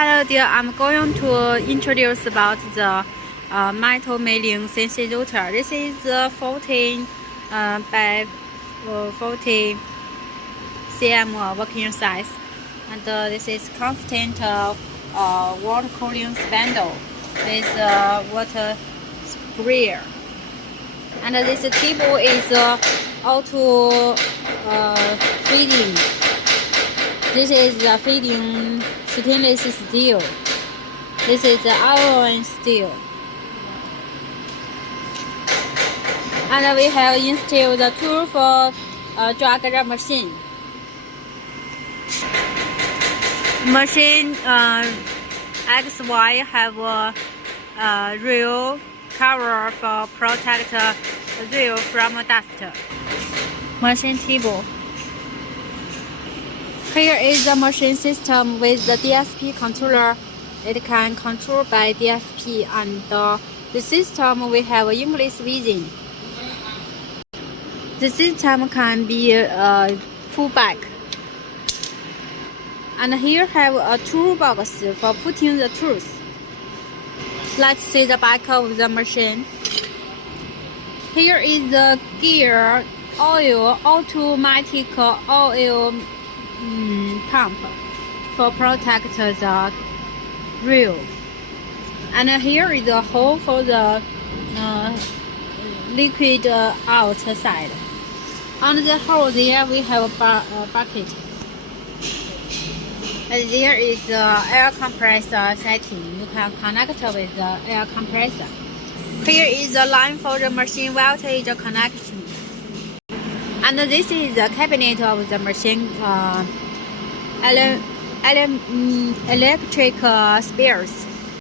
Hello dear, I'm going to introduce about the metal milling CNC router. This is 14 by 40 cm working size, and this is constant water cooling spindle with water sprayer. And this table is auto feeding. This is feeding stainless steel. This is iron steel. And we have installed the tool for drag machine. Machine XY have a rail cover for protect rail from dust. Machine table. Here is the machine system with the DSP controller. It can control by DSP, and the system we have English vision. The system can be pulled back. And here have a toolbox for putting the tools. Let's see the back of the machine. Here is the gear oil, automatic oil pump for protect the reel. And here is a hole for the liquid outside. On the hole there we have a bucket. And there is the air compressor setting. You can connect with the air compressor. Here is the line for the machine voltage connection. And this is the cabinet of the machine electric spares.